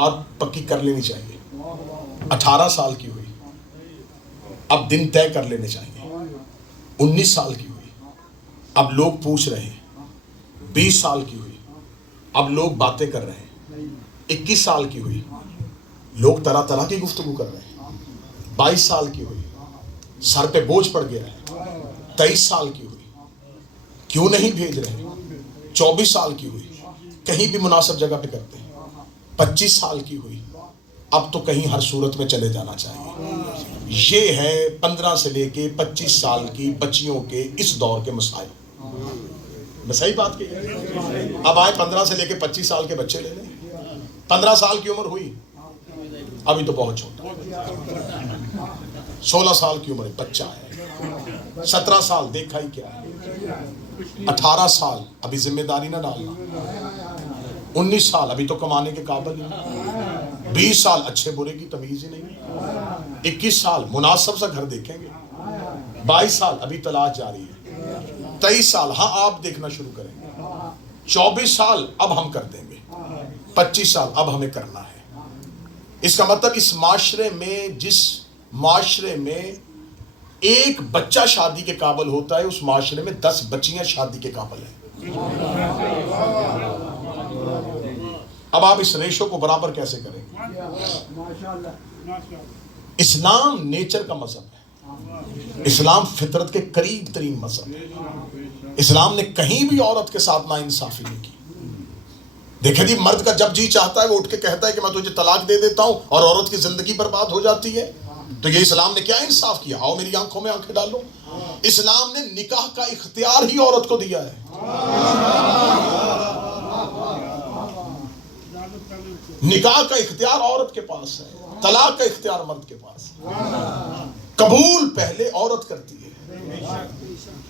بات پکی کر لینی چاہیے. 18 سال کی ہوئی, اب دن طے کر لینے چاہیے. 19 سال کی ہوئی, اب لوگ پوچھ رہے ہیں. 20 سال کی ہوئی, اب لوگ باتیں کر رہے ہیں. 21 سال کی ہوئی, لوگ طرح طرح کی گفتگو کر رہے ہیں. 22 سال کی ہوئی, سر پہ بوجھ پڑ گیا ہے. 23 سال کی ہوئی, کیوں نہیں بھیج رہے. 24 سال کی ہوئی, کہیں بھی مناسب جگہ پہ کرتے ہیں. 25 سال کی ہوئی, اب تو کہیں ہر صورت میں چلے جانا چاہیے. یہ ہے 15 سے لے کے 25 سال کی بچیوں کے اس دور کے مسائل. میں صحیح بات کی. اب آئے 15 سے لے کے 25 سال کے بچے لے لیں. 15 سال کی عمر ہوئی, ابھی تو بہت چھوٹا. 16 سال کی عمر بچہ ہے. 17 سال دیکھا ہی کیا ہے. 18 سال ابھی ذمہ داری نہ ڈالنا. 19 سال ابھی تو کمانے کے قابل نہیں. 20 سال اچھے برے کی تمیز ہی نہیں. 21 سال مناسب سا گھر دیکھیں گے. 22 سال ابھی تلاش جاری ہے. 23 سال ہاں آپ دیکھنا شروع کریں گے. 24 سال اب ہم کر دیں گے. 25 سال اب ہمیں کرنا ہے. اس کا مطلب اس معاشرے میں, جس معاشرے میں ایک بچہ شادی کے قابل ہوتا ہے, اس معاشرے میں 10 بچیاں شادی کے قابل ہیں. اب آپ اس ریشو کو برابر کیسے کریں گے؟ اسلام نیچر کا مذہب ہے. اسلام فطرت کے قریب ترین مذہب ہے. اسلام نے کہیں بھی عورت کے ساتھ ناانصافی نہیں کی. دیکھیں جی, مرد کا جب جی چاہتا ہے وہ اٹھ کے کہتا ہے کہ میں تجھے طلاق دے دیتا ہوں, اور عورت کی زندگی برباد ہو جاتی ہے. تو یہ اسلام نے کیا انصاف کیا؟ آؤ میری آنکھوں میں آنکھیں ڈالو. اسلام نے نکاح کا اختیار ہی عورت کو دیا ہے. نکاح کا اختیار عورت کے پاس ہے, طلاق کا اختیار مرد کے پاس ہے. قبول پہلے عورت کرتی ہے.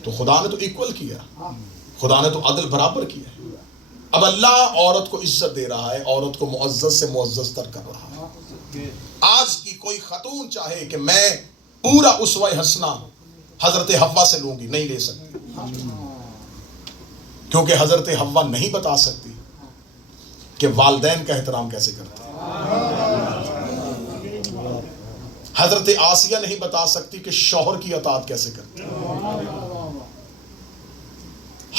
تو خدا نے تو ایکول کیا, خدا نے تو عدل برابر کیا. اب اللہ عورت کو عزت دے رہا ہے, عورت کو معزز سے معزز تر کر رہا ہے. آج کی کوئی خاتون چاہے کہ میں پورا اسوہ حسنہ حضرت حوا سے لوں گی, نہیں لے سکتی. کیونکہ حضرت حوا نہیں بتا سکتی کہ والدین کا احترام کیسے کرتے ہیں. حضرت آسیہ نہیں بتا سکتی کہ شوہر کی اطاعت کیسے کرتے ہیں.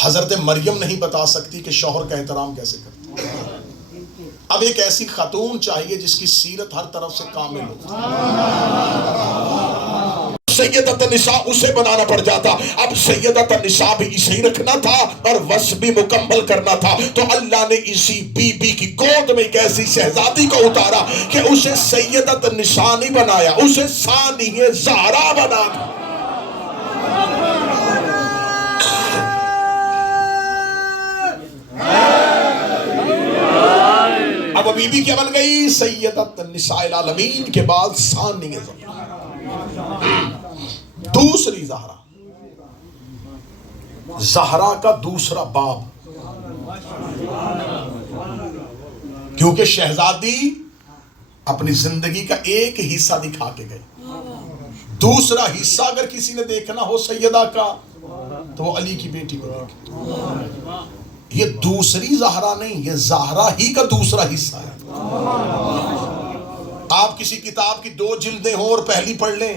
حضرت مریم نہیں بتا سکتی کہ شوہر کا احترام کیسے کرتے ہیں. اب ایک ایسی خاتون چاہیے جس کی سیرت ہر طرف سے کامل ہو. سیدۃ النساء اسے بنانا پڑ جاتا, اب سیدۃ النساء بھی اسے ہی رکھنا تھا اور وصف بھی مکمل کرنا تھا. تو اللہ نے اسی بی بی کی گود میں ایک ایسی شہزادی کو اتارا کہ اسے سیدۃ النساء نہیں بنایا, اسے ثانیہ زہرا بنا دیا. اب بی بی کیا بن گئی؟ سیدۃ النساء العالمین کے بعد ثانیہ زہرا, دوسری زہرا. زہرا کا دوسرا باب, کیونکہ شہزادی اپنی زندگی کا ایک حصہ دکھا کے گئی. دوسرا حصہ اگر کسی نے دیکھنا ہو سیدہ کا تو وہ علی کی بیٹی کو دیکھے. یہ دوسری زہرا نہیں, یہ زہرا ہی کا دوسرا حصہ ہے. آپ کسی کتاب کی 2 جلدیں ہوں اور پہلی پڑھ لیں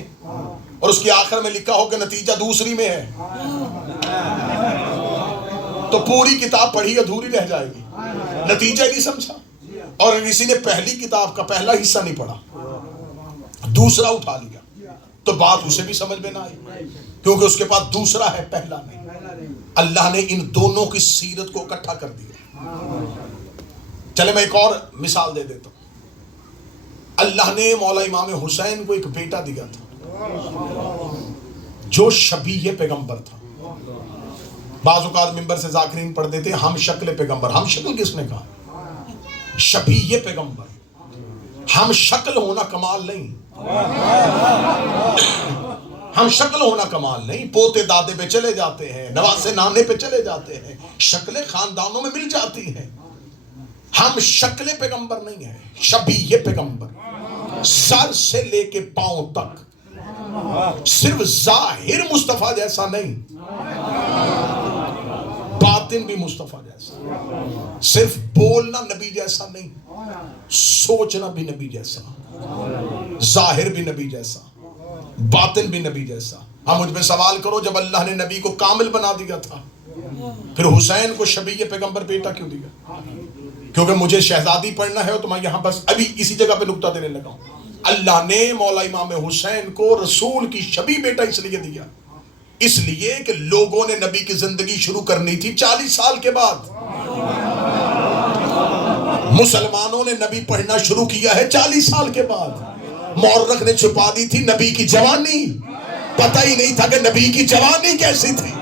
اور اس کی آخر میں لکھا ہو کہ نتیجہ دوسری میں ہے, تو پوری کتاب پڑھی ادھوری رہ جائے گی, نتیجہ نہیں سمجھا. اور کسی نے پہلی کتاب کا پہلا حصہ نہیں پڑھا, دوسرا اٹھا لیا, تو بات اسے بھی سمجھ میں نہ آئی, کیونکہ اس کے پاس دوسرا ہے, پہلا نہیں. اللہ نے ان دونوں کی سیرت کو اکٹھا کر دیا. چلے میں ایک اور مثال دے دیتا ہوں. اللہ نے مولا امام حسین کو ایک بیٹا دیا تھا جو شبیہ پیغمبر تھا. بعض اوقات منبر سے ذاکرین پڑھ دیتے ہیں ہم شکل پیغمبر. ہم شکل کس نے کہا؟ شبیہ پیغمبر. ہم شکل ہونا کمال نہیں, ہم شکل ہونا کمال نہیں. پوتے دادے پہ چلے جاتے ہیں, نواسے نانے پہ چلے جاتے ہیں, شکلیں خاندانوں میں مل جاتی ہیں. ہم شکل پیغمبر نہیں ہیں, شبیہ پیغمبر. سر سے لے کے پاؤں تک صرف ظاہر مصطفیٰ جیسا نہیں, باطن باطن بھی مصطفیٰ جیسا. صرف بولنا نبی جیسا نہیں، سوچنا بھی نبی جیسا، ظاہر بھی نبی جیسا، باطن بھی نبی جیسا. ہاں مجھ پہ سوال کرو، جب اللہ نے نبی کو کامل بنا دیا تھا پھر حسین کو شبیہ پیغمبر بیٹا کیوں دیا؟ کیونکہ مجھے شہزادی پڑھنا ہے تو میں یہاں بس ابھی اسی جگہ پہ نکتہ دینے لگا ہوں. اللہ نے مولا امام حسین کو رسول کی شبیہ بیٹا اس لیے دیا، اس لیے کہ لوگوں نے نبی کی زندگی شروع کرنی تھی 40 سال کے بعد. مسلمانوں نے نبی پڑھنا شروع کیا ہے 40 سال کے بعد. مورخ نے چھپا دی تھی نبی کی جوانی، پتہ ہی نہیں تھا کہ نبی کی جوانی کیسی تھی.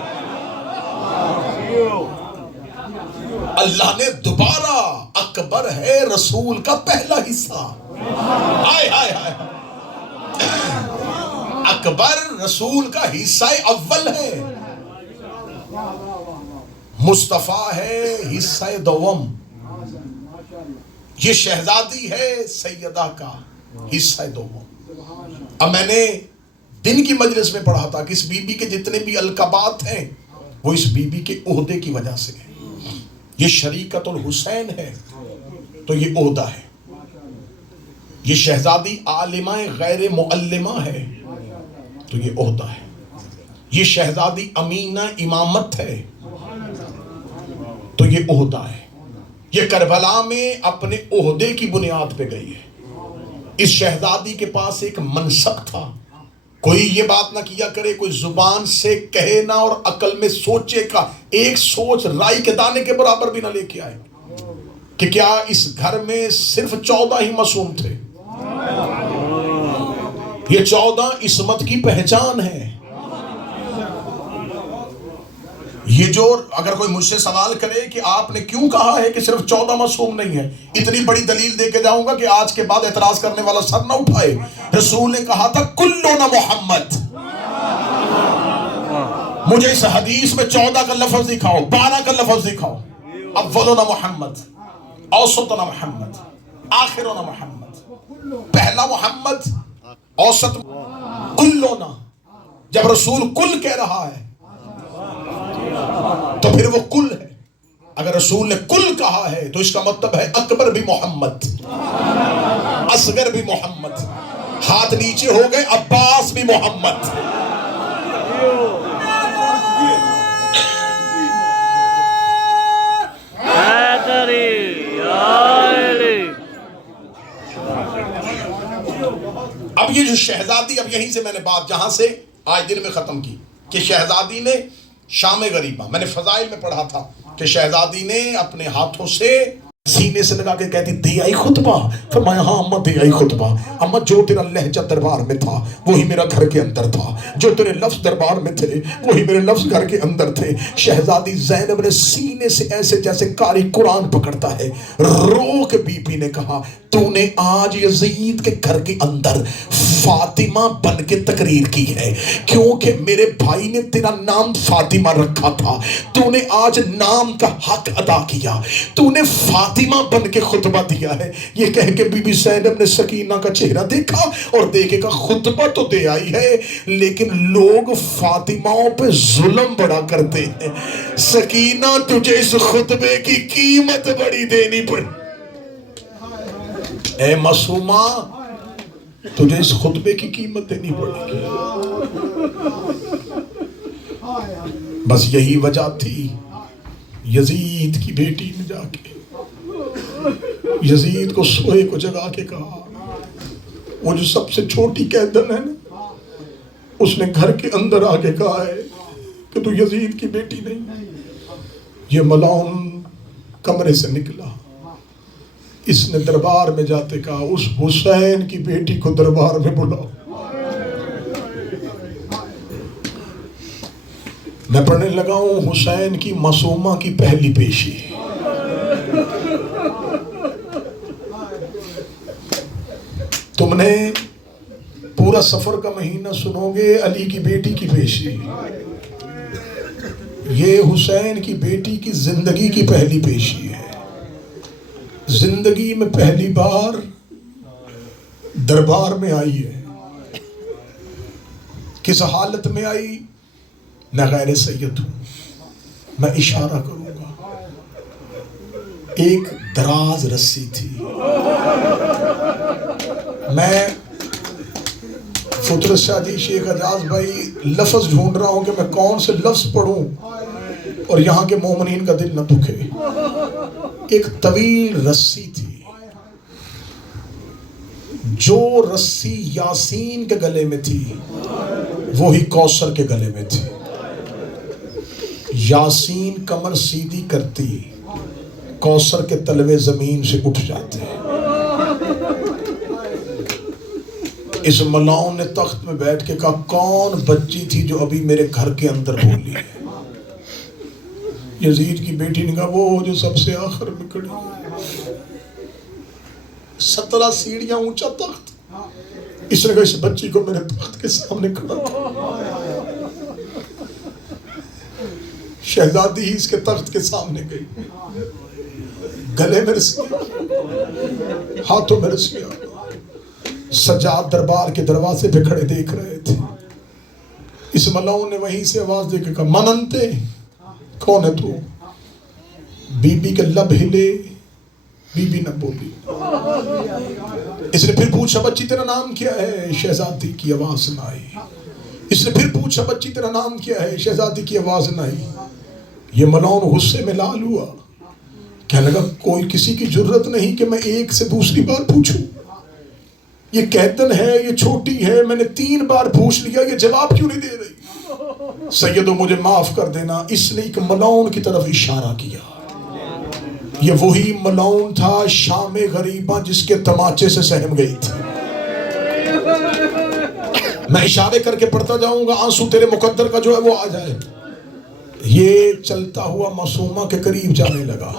اللہ نے دوبارہ اکبر ہے رسول کا پہلا حصہ، ہائے ہائے ہائے، اکبر رسول کا حصہ اول ہے، مصطفیٰ ہے حصہ دوم، یہ شہزادی ہے سیدہ کا حصہ دوم. اب میں نے دن کی مجلس میں پڑھا تھا کہ اس بی بی کے جتنے بھی القابات ہیں وہ اس بی بی کے عہدے کی وجہ سے ہیں. یہ شریکت الحسین ہے تو یہ عہدہ ہے، یہ شہزادی عالمہ غیر معلمہ ہے تو یہ عہدہ ہے، یہ شہزادی امینہ امامت ہے تو یہ عہدہ ہے. یہ کربلا میں اپنے عہدے کی بنیاد پہ گئی ہے. اس شہزادی کے پاس ایک منصب تھا. کوئی یہ بات نہ کیا کرے، کوئی زبان سے کہے نہ اور عقل میں سوچے کا ایک سوچ رائی کے دانے کے برابر بھی نہ لے کے آئے کہ کیا اس گھر میں صرف 14 ہی معصوم تھے. یہ 14 عصمت کی پہچان ہے. یہ جو اگر کوئی مجھ سے سوال کرے کہ آپ نے کیوں کہا ہے کہ صرف 14 معصوم نہیں ہے، اتنی بڑی دلیل دے کے جاؤں گا کہ آج کے بعد اعتراض کرنے والا سر نہ اٹھائے. رسول نے کہا تھا کلنا محمد. مجھے اس حدیث میں 14 کا لفظ دکھاؤ، 12 کا لفظ دکھاؤ. اولنا محمد، اوسطنا محمد، آخرنا محمد، پہلا محمد، اوسط کلنا. جب رسول کل کہہ رہا ہے تو پھر وہ کل ہے. اگر رسول نے کل کہا ہے تو اس کا مطلب ہے اکبر بھی محمد، اصغر بھی محمد، ہاتھ نیچے ہو گئے عباس بھی محمد. اب یہ جو شہزادی، اب یہیں سے میں نے بات جہاں سے آج دن میں ختم کی کہ شہزادی نے شام غریبہ، میں نے فضائل میں پڑھا تھا کہ شہزادی نے اپنے ہاتھوں سے سینے سے لگا کے کہتی دے آئی خطبہ. فرمایا ہاں اماں دے آئی خطبہ. اماں جو تیرا لہجہ دربار میں تھا وہی میرا گھر کے اندر تھا، جو تیرے لفظ دربار میں تھے وہی میرے لفظ گھر کے اندر تھے. شہزادی زینب نے سینے سے ایسے جیسے قاری قرآن پکڑتا ہے رو کے بی بی نے کہا تو نے آج یزید کے گھر کے اندر فاطمہ بن کے تقریر کی ہے، کیونکہ میرے بھائی نے تیرا نام فاطمہ رکھا تھا، تو نے آج نام کا حق ادا کیا، تو نے فاطمہ بن کے خطبہ دیا ہے. یہ کہہ کے بی بی زینب نے سکینہ کا چہرہ دیکھا اور دیکھے کہ خطبہ تو دے آئی ہے لیکن لوگ فاطمہوں پہ ظلم بڑا کرتے ہیں. سکینہ تجھے اس خطبے کی قیمت بڑی دینی پڑی. اے معصومہ تجھے اس خطبے کی قیمت دینی پڑے گی. بس یہی وجہ تھی یزید کی بیٹی نے جا کے یزید کو سوئے کو جگا کے کہا، وہ جو سب سے چھوٹی قیدن ہے نا، اس نے گھر کے اندر آ کے کہا ہے کہ تو یزید کی بیٹی نہیں. یہ ملعون کمرے سے نکلا، اس نے دربار میں جاتے کہا اس حسین کی بیٹی کو دربار میں بلاؤ. میں پڑھنے لگا ہوں حسین کی معصومہ کی پہلی پیشی. تم نے پورا سفر کا مہینہ سنو گے علی کی بیٹی کی پیشی. یہ حسین کی بیٹی کی زندگی کی پہلی پیشی ہے. زندگی میں پہلی بار دربار میں آئی ہے. کس حالت میں آئی؟ میں غیر سید ہوں، میں اشارہ کروں گا. ایک دراز رسی تھی. میں فطرت شاہ جی، شیخ اعجاز بھائی، لفظ ڈھونڈ رہا ہوں کہ میں کون سے لفظ پڑھوں اور یہاں کے مومنین کا دل نہ دکھے. ایک طویل رسی تھی، جو رسی یاسین کے گلے میں تھی وہی کوثر کے گلے میں تھی. یاسین کمر سیدھی کرتی، کوثر کے تلوے زمین سے اٹھ جاتے. اس ملاؤں نے تخت میں بیٹھ کے کہا کون بچی تھی جو ابھی میرے گھر کے اندر بولی ہے؟ یزید کی بیٹی نے کہا وہ جو سب سے آخر میں کھڑی. 17 سیڑھیاں اونچا تخت. اس نے کہا اس بچی کو میرے تخت کے سامنے کھڑا تھا. شہزادی ہی اس کے تخت کے سامنے گئی، گلے میں رسیاں، ہاتھوں میں رسیاں. سجاد دربار کے دروازے پہ کھڑے دیکھ رہے تھے. اس ملاؤں نے وہیں سے آواز دے کے کہا من انتے، کون ہے تو؟ بی بی کے لب ہلے، بی بی نہ بولی. اس نے پھر پوچھا بچی تیرا نام کیا ہے؟ شہزادی کی آواز نہ آئی. اس نے پھر پوچھا بچی تیرا نام کیا ہے؟ شہزادی کی آواز نہ آئی. یہ ملاؤن غصے میں لال ہوا، کہنے لگا کوئی کسی کی جرت نہیں کہ میں ایک سے دوسری بار پوچھوں. یہ کہتن ہے، یہ چھوٹی ہے، میں نے 3 بار پوچھ لیا، یہ جواب کیوں نہیں دے رہی؟ سیدو مجھے معاف کر دینا. اس نے ایک ملاؤن کی طرف اشارہ کیا. یہ وہی ملاؤن تھا شام غریبہ جس کے تماچے سے سہم گئی تھی. میں اشارے کر کے پڑھتا جاؤں گا، آنسو تیرے مقدر کا جو ہے وہ آ جائے. یہ چلتا ہوا معصومہ کے قریب جانے لگا.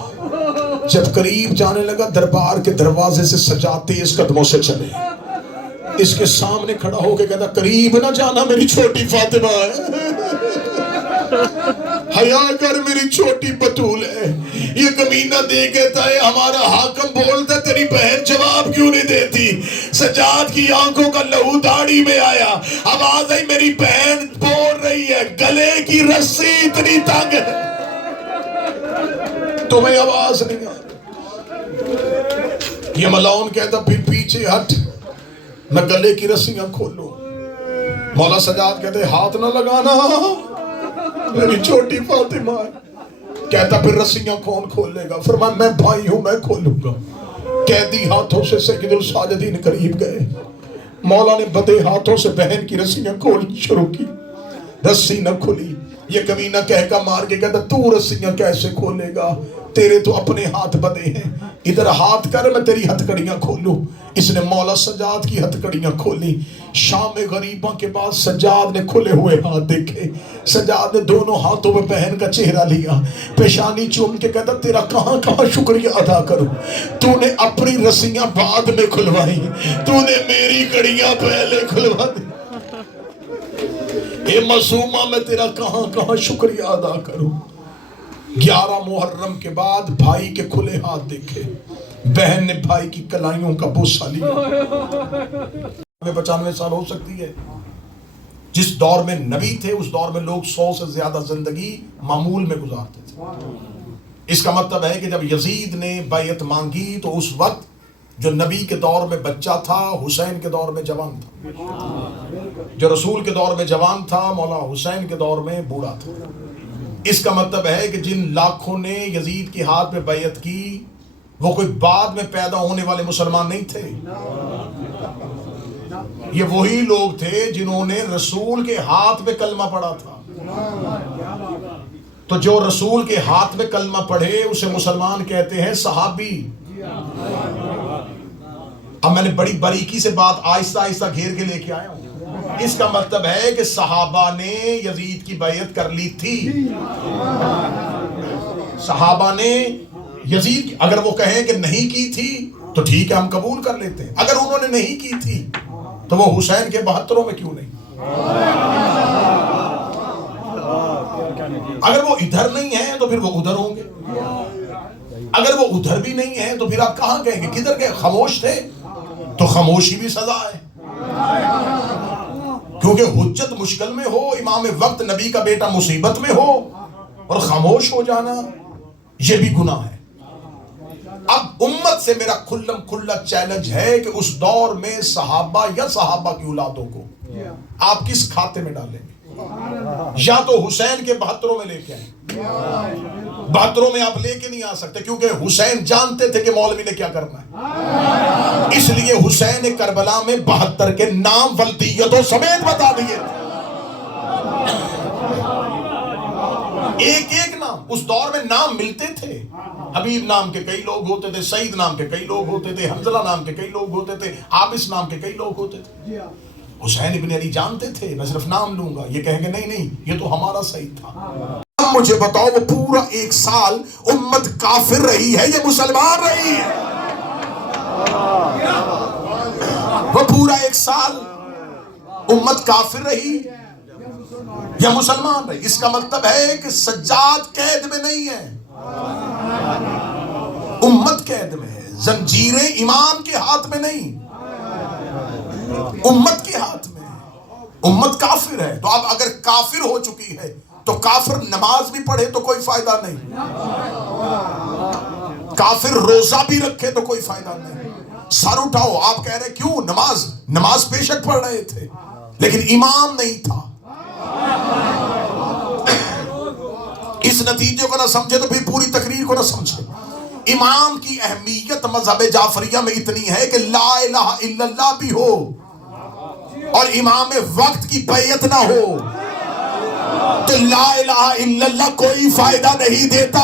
جب قریب جانے لگا دربار کے دروازے سے سجاد تیز قدموں سے چلے. اس کے سامنے کھڑا ہو کے کہتا قریب نہ جانا میری چھوٹی فاطمہ ہے، حیا کر میری چھوٹی بطول ہے. یہ کمینہ دے کہتا ہے ہمارا حاکم بولتا تیری بہن جواب کیوں نہیں دیتی؟ سجاد کی آنکھوں کا لہو داڑھی میں آیا. آواز آئی میری بہن بول رہی ہے گلے کی رسی اتنی تنگ ہے تمہیں آواز نہیں آ. یہ ملاؤن کہتا پھر پیچھے ہٹ، میں گلے کی رسیاں کھولوں. مولا سجاد کہتے ہاتھ نہ لگانا میری چھوٹی فاطمہ ہے. کہتا پھر رسیاں کون کھولے گا؟ فرمایا میں بھائی ہوں، میں کھولوں گا. قیدی ہاتھوں سے سید الساجدین قریب گئے. مولا نے بدے ہاتھوں سے بہن کی رسیاں کھولنی شروع کی. رسی نہ کھلی. یہ کمینہ کہہ کا مار کے کہتا تو رسیاں کیسے کھولے گا؟ تیرے تو اپنے ہاتھ بدے ہیں. ادھر ہاتھ کر میں تیری ہتھکڑیاں کھولوں. اس نے مولا سجاد کی ہتھکڑیاں کھولی. شام غریبہ کے بعد سجاد نے کھلے ہوئے ہاتھ دیکھے. سجاد نے دونوں ہاتھوں میں بہن کا چہرہ لیا، پیشانی چوم کے کہتا تیرا کہاں کہاں شکریہ ادا کروں. تو نے اپنی رسیاں بعد میں کھلوائی، تو نے میری کڑیاں پہلے کھلوا دی. اے معصومہ میں تیرا کہاں کہاں شکریہ ادا کروں. 11 محرم کے بعد بھائی کے کھلے ہاتھ دیکھے. بہن نے بھائی کی کلائیوں کا بوسہ لیا. 95 سال ہو سکتی ہے. جس دور میں نبی تھے اس دور میں لوگ 100 سے زیادہ زندگی معمول میں گزارتے تھے. اس کا مطلب ہے کہ جب یزید نے بیعت مانگی تو اس وقت جو نبی کے دور میں بچہ تھا حسین کے دور میں جوان تھا، جو رسول کے دور میں جوان تھا مولا حسین کے دور میں بوڑھا تھا. اس کا مطلب ہے کہ جن لاکھوں نے یزید کے ہاتھ میں بیعت کی وہ کوئی بعد میں پیدا ہونے والے مسلمان نہیں تھے. یہ وہی لوگ تھے جنہوں نے رسول کے ہاتھ میں کلمہ پڑھا تھا. تو جو رسول کے ہاتھ میں کلمہ پڑھے اسے مسلمان کہتے ہیں صحابی. اب میں نے بڑی باریکی سے بات آہستہ آہستہ گھیر کے لے کے آیا ہوں. اس کا مطلب ہے کہ صحابہ نے یزید کی بیعت کر لی تھی. صحابہ نے یزید کی اگر وہ کہیں کہ نہیں کی تھی تو ٹھیک ہے ہم قبول کر لیتے ہیں. اگر انہوں نے نہیں کی تھی تو وہ حسین کے 72 میں کیوں نہیں؟ اگر وہ ادھر نہیں ہیں تو پھر وہ ادھر ہوں گے. اگر وہ ادھر بھی نہیں ہیں تو پھر آپ کہاں کہیں گے کدھر گئے؟ خاموش تھے تو خاموشی بھی سزا ہے. کیونکہ حجت مشکل میں ہو، امام وقت نبی کا بیٹا مصیبت میں ہو اور خاموش ہو جانا یہ بھی گناہ ہے. اب امت سے میرا کھلم کھلا چیلنج ہے کہ اس دور میں صحابہ یا صحابہ کی اولادوں کو آپ کس کھاتے میں ڈالیں گے؟ یا تو حسین کے 72 میں لے کے آئیں، 72 میں آپ لے کے نہیں آ سکتے، کیونکہ حسین جانتے تھے کہ مولوی نے کیا کرنا ہے، اس لیے حسین کربلا میں 72 کے نام ولدیتوں سمیت بتا دیے تھے، ایک ایک نام۔ اس دور میں نام ملتے تھے، حبیب نام کے کئی لوگ ہوتے تھے، سعید نام کے کئی لوگ ہوتے تھے، حنظلہ نام کے کئی لوگ ہوتے تھے، عابس نام کے کئی لوگ ہوتے تھے۔ حسین ابن علی جانتے تھے میں صرف نام لوں گا، یہ کہیں گے نہیں نہیں یہ تو ہمارا سعید تھا۔ مجھے بتاؤ وہ پورا 1 سال امت کافر رہی ہے یا مسلمان رہی ہے؟ وہ پورا 1 سال امت کافر رہی یا مسلمان رہی؟ اس کا مطلب ہے کہ سجاد قید میں نہیں ہے، امت قید میں ہے، زنجیریں امام کے ہاتھ میں نہیں، امت کے ہاتھ میں ہے، امت کافر ہے۔ تو اب اگر کافر ہو چکی ہے تو کافر نماز بھی پڑھے تو کوئی فائدہ نہیں، کافر روزہ بھی رکھے تو کوئی فائدہ نہیں۔ سر اٹھاؤ، آپ کہہ رہے کیوں؟ نماز بے شک پڑھ رہے تھے لیکن امام نہیں تھا۔ اس نتیجے کو نہ سمجھے تو پھر پوری تقریر کو نہ سمجھے۔ امام کی اہمیت مذہب جعفریہ میں اتنی ہے کہ لا الہ الا اللہ بھی ہو اور امام وقت کی بیعت نہ ہو تو لا الہ الا اللہ کوئی فائدہ نہیں دیتا۔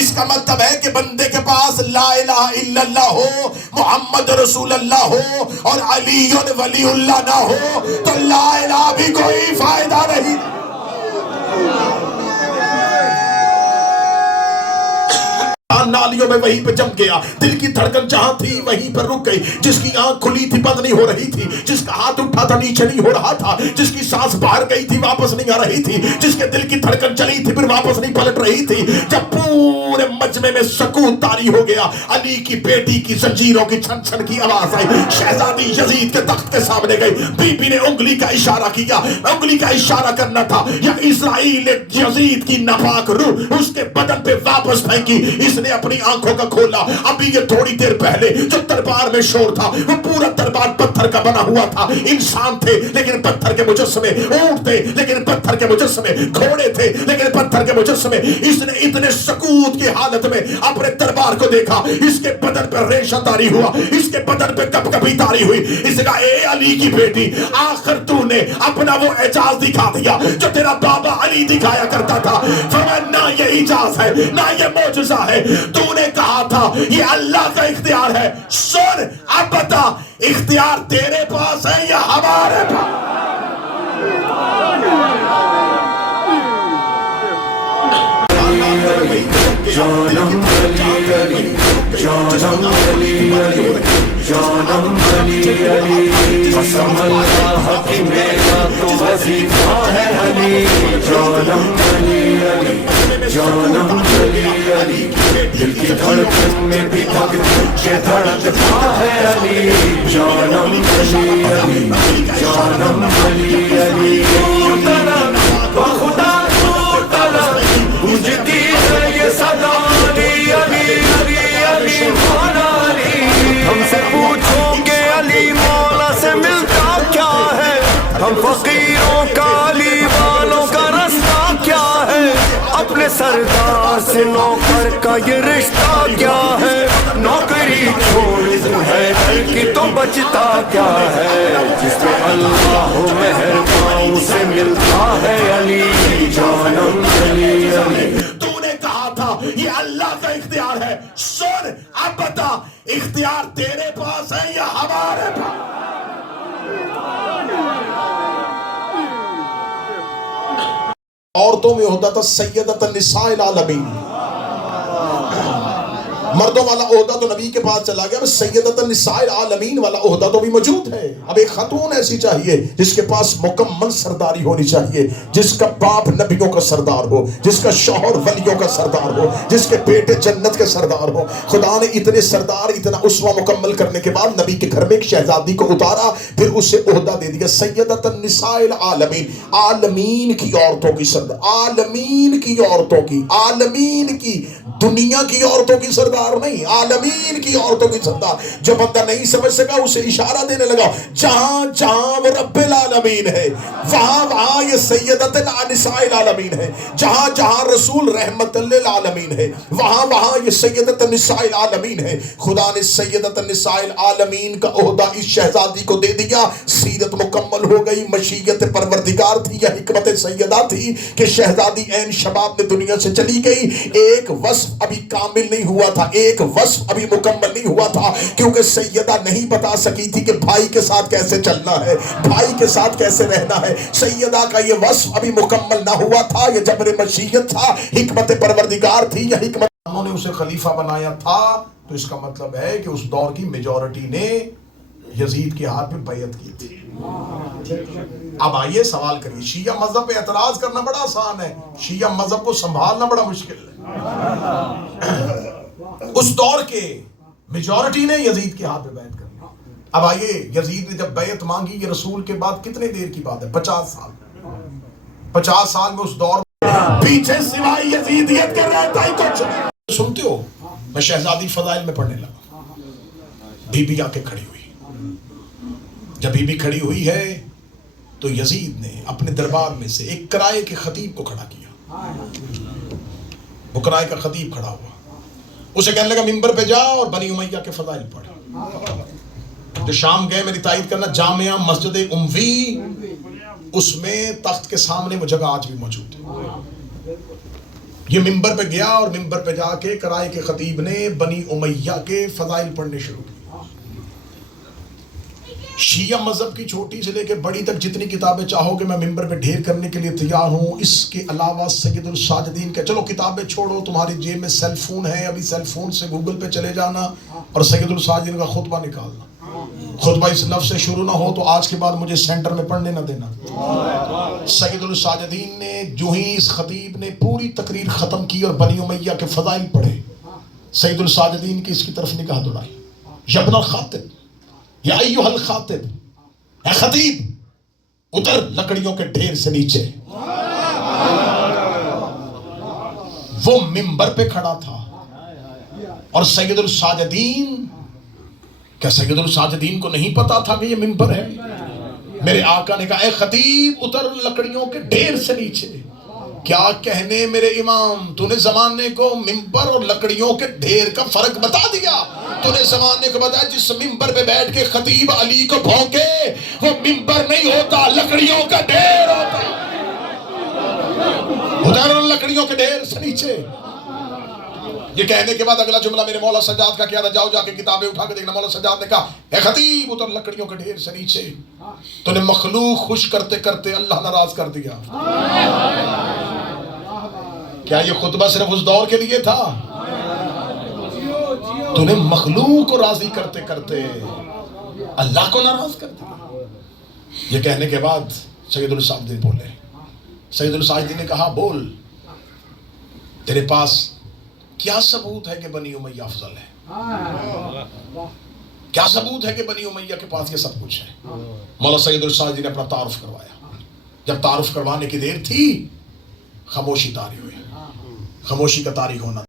اس کا مطلب ہے کہ بندے کے پاس لا الہ الا اللہ ہو، محمد رسول اللہ ہو اور علی ولی اللہ نہ ہو تو لا الہ بھی کوئی فائدہ نہیں۔ نالیوں میں وہیں پہ جم گیا، دل کی دھڑکن جہاں تھی وہیں پر رک گئی، جس کی آنکھ کھلی تھی بند نہیں ہو رہی تھی، جس کا ہاتھ اٹھا تھا نیچے نہیں ہو رہا تھا، جس کی سانس باہر گئی تھی واپس نہیں آ رہی تھی، جس کے دل کی دھڑکن چلی تھی پھر واپس نہیں پلٹ رہی تھی، جب پورے مجمع میں سکوت طاری ہو گیا، علی کی بیٹی کی زنجیروں کی چھن چھن کی آواز آئی، شہزادی یزید کے تخت کے سامنے گئی، بی بی نے انگلی کا اشارہ کیا، انگلی کا اشارہ کرنا تھا، یا اسرائیل نے یزید کی ناپاک روح اس کے بدن پہ واپس پھینکی، اس نے اپنی آنکھوں کا کھولا۔ ابھی یہ تھوڑی دیر پہلے جو دربار میں شور تھا وہ پورا دربار پتھر کا بنا ہوا تھا، انسان تھے لیکن پتھر کے مجسمے، اونٹ تھے لیکن پتھر کے مجسمے، گھوڑے تھے لیکن پتھر کے مجسمے۔ اس نے اتنے سکوت کی حالت میں اپنے دربار کو دیکھا، اس کے بدن پر ریشہ طاری ہوا، اس کے بدن پہ کپ کپی طاری ہوئی، اس نے کہا اے علی کی بیٹی آخر تو نے اپنا وہ اعجاز دکھا دیا جو تیرا بابا علی دکھایا کرتا تھا۔ فرمایا نہ یہ اعجاز ہے نہ یہ معجزہ ہے، تو نے کہا تھا یہ اللہ کا اختیار ہے، سن اب بتا اختیار تیرے پاس ہے یا ہمارے پاس؟ جانم علی علی جانم علی علی جانم علی علی قسم اللہ کی میرا تو وظیفہ ہے علی جانم علی علی جانم علی علی دل کی دھڑکن میں بھی دھک کے دھڑکتا ہے علی جانم علی علی جانم علی علی خدا تو طلب مجھتی ہے یہ صدا علی علی علی علی مولا علی۔ ہم سے پوچھو کہ علی مولا سے ملتا کیا ہے، ہم فقیروں کا علی والوں کا رستہ کیا ہے، اپنے سردار سے نوکر کا یہ رشتہ کیا ہے، نوکری چھوڑ دو ہے دل کی تو بچتا کیا ہے، جس پہ اللہ ہو مہربان اسے ملتا ہے علی جانم علی علی۔ تو نے کہا تھا یہ اللہ کا اختیار ہے، سن اب بتا اختیار تیرے پاس ہے یا ہمارے پاس؟ عورتوں میں ہوتا تھا سیدۃ النساء العالمین، مردوں والا عہدہ تو نبی کے پاس چلا گیا، سیدۃ النساء العالمین والا عہدہ تو بھی موجود ہے۔ اب ایک خاتون ایسی چاہیے جس کے پاس مکمل سرداری ہونی چاہیے، جس کا باپ نبیوں کا سردار ہو، جس کا شوہر ولیوں کا سردار ہو، جس کے بیٹے جنت کے سردار ہو۔ خدا نے اتنے سردار اتنا اسوہ مکمل کرنے کے بعد نبی کے گھر میں ایک شہزادی کو اتارا، پھر اسے عہدہ دے دیا سیدۃ النساء العالمین، عالمین کی عورتوں کی سردار، عالمین کی عورتوں کی، عالمین کی دنیا کی عورتوں کی سردار سردار نہیں، عالمین کی عورتوں کی سردار. جو بندہ نہیں سمجھ سکا اسے اشارہ دینے لگا، جہاں جہاں وہ رب العالمین ہے وہاں وہاں یہ سیدۃ نساء العالمین ہے. جہاں جہاں رسول رحمت للعالمین ہے وہاں وہاں یہ سیدۃ نساء العالمین ہے. خدا نے سیدۃ نساء العالمین کا عہدہ اس شہزادی کو دے دیا. سیرت مکمل ہو گئی. مشیت پروردگار تھی یا حکمت سیدہ تھی کہ شہزادی عین شباب میں دنیا سے چلی گئی. ایک وصف ابھی کامل نہیں ہوا تھا، ایک وصف ابھی مکمل نہیں ہوا تھا، کیونکہ سیدہ نہیں بتا سکی تھی کہ بھائی کے ساتھ کیسے چلنا ہے، بھائی کے ساتھ کیسے رہنا ہے. سیدہ کا یہ وصف ابھی مکمل نہ ہوا تھا. یہ جبر مشیت تھا، حکمت پروردگار تھی یا حکمت. انہوں نے اسے خلیفہ بنایا تھا، تو اس کا مطلب ہے کہ اس دور کی میجورٹی نے یزید کے ہاتھ پہ بیعت کی تھی. اب آئیے سوال کریے، شیعہ مذہب پہ اعتراض کرنا بڑا آسان ہے، شیعہ مذہب کو سنبھالنا بڑا مشکل ہے. اس دور کے میجورٹی نے یزید کے ہاتھ پہ بیعت کر لی. اب آئیے، یزید نے جب بیعت مانگی، یہ رسول کے بعد کتنے دیر کی بات ہے؟ 50 سال. 50 سال میں اس دور میں پیچھے سوائے یزیدیت کے رہتا ہی کچھ. سنتے ہو، میں شہزادی فضائل میں پڑھنے لگا، بی بی آ کے کھڑی ہوئی. جب بی بی کھڑی ہوئی ہے تو یزید نے اپنے دربار میں سے ایک کرائے کے خطیب کو کھڑا کیا. وہ کرائے کا خطیب کھڑا ہوا، اسے کہنے لگا ممبر پہ جا اور بنی امیہ کے فضائل پڑھ. جو شام گئے میری تائید کرنا، جامعہ مسجد اموی، اس میں تخت کے سامنے وہ جگہ آج بھی موجود ہے. یہ ممبر پہ گیا اور ممبر پہ جا کے کرائے کے خطیب نے بنی امیہ کے فضائل پڑھنے شروع کیے. شیعہ مذہب کی چھوٹی سے لے کے بڑی تک جتنی کتابیں چاہو کہ میں ممبر پہ ڈھیر کرنے کے لیے تیار ہوں. اس کے علاوہ سید الساجدین کے، چلو کتابیں چھوڑو، تمہاری جیب میں سیل فون ہے، ابھی سیل فون سے گوگل پہ چلے جانا اور سید الساجدین کا خطبہ نکالنا. خطبہ اس لفظ سے شروع نہ ہو تو آج کے بعد مجھے سینٹر میں پڑھنے نہ دینا. سید الساجدین نے جو ہی اس خطیب نے پوری تقریر ختم کی اور بنی امیہ کے فضائل پڑھے، سید الساجدین کی اس کی طرف نگاہ دوڑائی. یبن الخاطب، یا ایوہ الخاطب، اے خطیب اتر لکڑیوں کے ڈھیر سے نیچے. وہ ممبر پہ کھڑا تھا اور سید الساجدین، کیا سید الساجدین کو نہیں پتا تھا کہ یہ ممبر ہے؟ میرے آقا نے کہا اے خطیب اتر لکڑیوں کے ڈھیر سے نیچے. کیا کہنے میرے امام، تو نے زمانے کو ممبر اور لکڑیوں کے ڈھیر کا فرق بتا دیا. تو نے زمانے کو بتایا جس ممبر پہ بیٹھ کے خطیب علی کو بھونکے وہ ممبر نہیں ہوتا، لکڑیوں کا ڈھیر ہوتا. ادھر لکڑیوں کے ڈھیر سے نیچے. یہ کہنے کے بعد اگلا جملہ میرے مولا سجاد کا کیا تھا؟ جاؤ جا کے کتابیں اٹھا کے دیکھنا. مولا سجاد نے کہا اے خطیب اتر لکڑیوں کے ڈھیر سے نیچے. تو نے مخلوق خوش کرتے کرتے اللہ ناراض کر دیا. کیا یہ خطبہ صرف اس دور کے لیے تھا؟ تو نے مخلوق کو راضی کرتے کرتے اللہ کو ناراض کر دیا. یہ کہنے کے بعد سید الساجدین بولے. سید الساجدین نے کہا بول، تیرے پاس کیا ثبوت ہے کہ بنی امیہ افضل ہے؟ کیا ثبوت ہے کہ بنی امیہ کے پاس یہ سب کچھ ہے؟ مولا سید الساجدین نے اپنا تعارف کروایا. جب تعارف کروانے کی دیر تھی خاموشی طاری ہوئی. خاموشی کا طاری ہونا